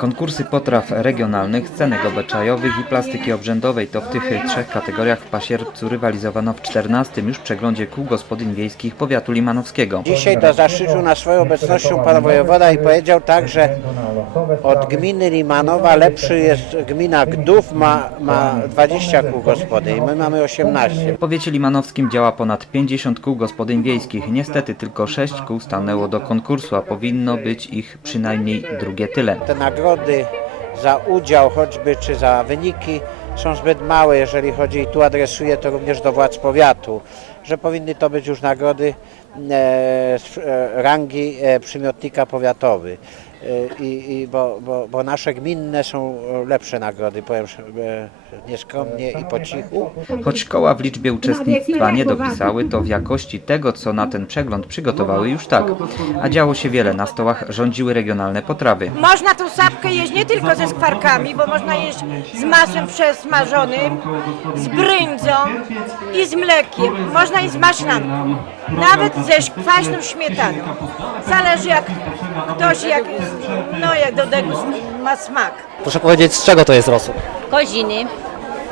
Konkursy potraw regionalnych, scenek obyczajowych i plastyki obrzędowej to w tych trzech kategoriach w pasierbcu rywalizowano w 14. już przeglądzie kół gospodyń wiejskich powiatu limanowskiego. Dzisiaj to zaszczycił na swoją obecnością pan wojewoda i powiedział tak, że od gminy Limanowa lepszy jest gmina Gdów, ma, ma 20 kół gospodyń, my mamy 18. W powiecie limanowskim działa ponad 50 kół gospodyń wiejskich. Niestety tylko 6 kół stanęło do konkursu, a powinno być ich przynajmniej drugie tyle. Te nagrody za udział choćby czy za wyniki są zbyt małe, jeżeli chodzi, i tu adresuję to również do władz powiatu, że powinny to być już nagrody e, e, rangi e, przymiotnika powiatowy. I, i bo, bo, bo nasze gminne są lepsze nagrody, powiem e, nieskromnie i po cichu. Choć koła w liczbie uczestnictwa nie dopisały, to w jakości tego, co na ten przegląd przygotowały już tak. A działo się wiele. Na stołach rządziły regionalne potrawy. Można tą sapkę jeść nie tylko ze skwarkami, bo można jeść z masłem przesmażonym, z bryndzą i z mlekiem. Można jeść z maślanką, nawet ze kwaśną śmietaną. Zależy jak ktoś jak, no, jak do tego ma smak. Proszę powiedzieć, z czego to jest rosół? koziny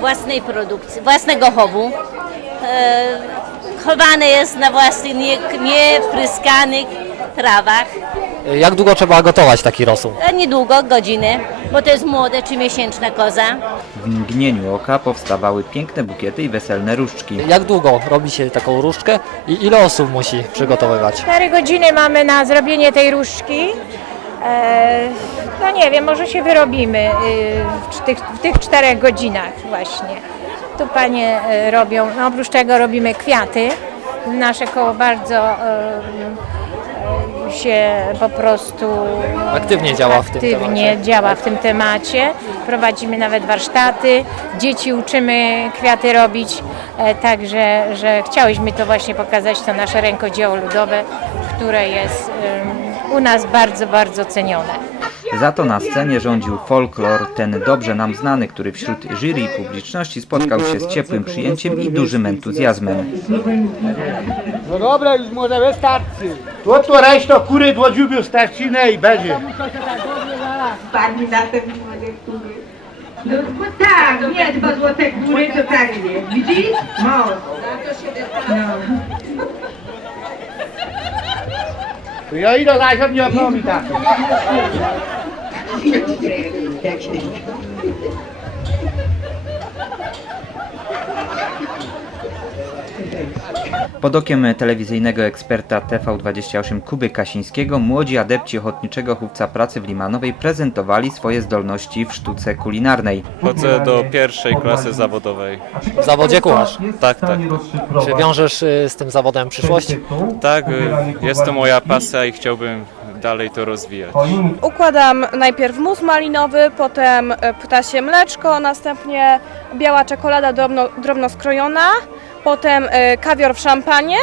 własnej produkcji, własnego chowu. E, chowane jest na własnych, nie, niepryskanych trawach. Jak długo trzeba gotować taki rosół? A niedługo, godziny, bo to jest młoda czy miesięczna koza. W mgnieniu oka powstawały piękne bukiety i weselne różdżki. Jak długo robi się taką różdżkę i ile osób musi przygotowywać? 4 godziny mamy na zrobienie tej różdżki. E, no nie wiem, może się wyrobimy y, w tych, w tych czterech godzinach właśnie. Tu panie y, robią, no oprócz tego robimy kwiaty. Nasze koło bardzo e, się po prostu Aktywnie działa w tym aktywnie temacie. działa w tym temacie. Prowadzimy nawet warsztaty, dzieci uczymy kwiaty robić, e, także że chciałyśmy to właśnie pokazać, to nasze rękodzieło ludowe, które jest u nas bardzo, bardzo cenione. Za to na scenie rządził folklor, ten dobrze nam znany, który wśród jury i publiczności spotkał się z ciepłym przyjęciem i dużym entuzjazmem. No dobra, już może wystarczy. To to reszta kury do dziubiu starczyny i będzie. Pani na te złote kury. No bo tak, nie, dwa złote kury to tak nie. Widzisz? No. To ja idę zajrzeć nie obnowi tak. Pod okiem telewizyjnego eksperta TV28 Kuby Kasińskiego młodzi adepci Ochotniczego Chówca Pracy w Limanowej prezentowali swoje zdolności w sztuce kulinarnej. Chodzę do pierwszej klasy zawodowej. W zawodzie kucharz. Tak, tak. Czy wiążesz y, z tym zawodem przyszłość? Tak, y, jest to moja pasja i chciałbym dalej to rozwijać. Układam najpierw mus malinowy, potem e, ptasie mleczko, następnie biała czekolada drobno, drobno skrojona, potem e, kawior w szampanie,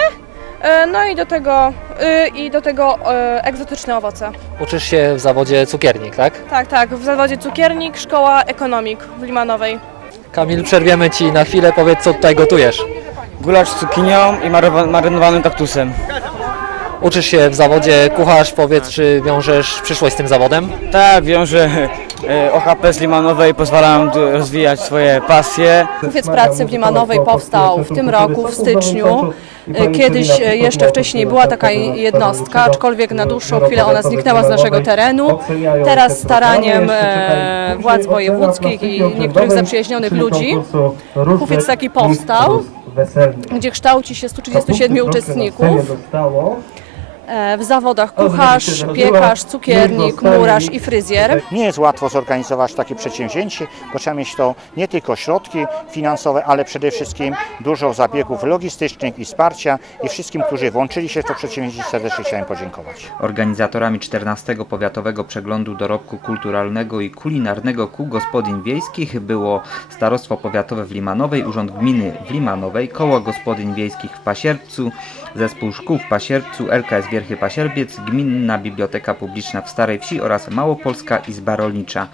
e, no i do tego, e, i do tego egzotyczne owoce. Uczysz się w zawodzie cukiernik, tak? Tak, tak, w zawodzie cukiernik, szkoła ekonomik w Limanowej. Kamil, przerwiemy Ci na chwilę, powiedz co tutaj gotujesz. Gulasz z cukinią i marynowanym kaktusem. Uczysz się w zawodzie kucharz, powiedz czy wiążesz przyszłość z tym zawodem? Tak, wiążę OHP z Limanowej, pozwalam tu rozwijać swoje pasje. Kufiec pracy w Limanowej powstał w tym roku, w styczniu. E, Kiedyś e, jeszcze wcześniej była taka jednostka, aczkolwiek na dłuższą chwilę ona zniknęła z naszego terenu. Teraz staraniem e, władz wojewódzkich i niektórych zaprzyjaźnionych ludzi kufiec taki powstał, gdzie kształci się 137 uczestników. E, W zawodach kucharz, piekarz, cukiernik, murarz i fryzjer. Nie jest łatwo zorganizować takie przedsięwzięcie, bo trzeba mieć to nie tylko środki finansowe, ale przede wszystkim dużo zabiegów logistycznych i wsparcia i wszystkim, którzy włączyli się w to przedsięwzięcie serdecznie chciałem podziękować. Organizatorami 14. Powiatowego Przeglądu Dorobku Kulturalnego i Kulinarnego Kół Gospodyń Wiejskich było Starostwo Powiatowe w Limanowej, Urząd Gminy w Limanowej, Koło Gospodyń Wiejskich w Pasierbcu, Zespół Szkół w Pasierbcu, LKS Wierchy Pasierbiec, Gminna Biblioteka Publiczna w Starej Wsi oraz Małopolska Izba Rolnicza.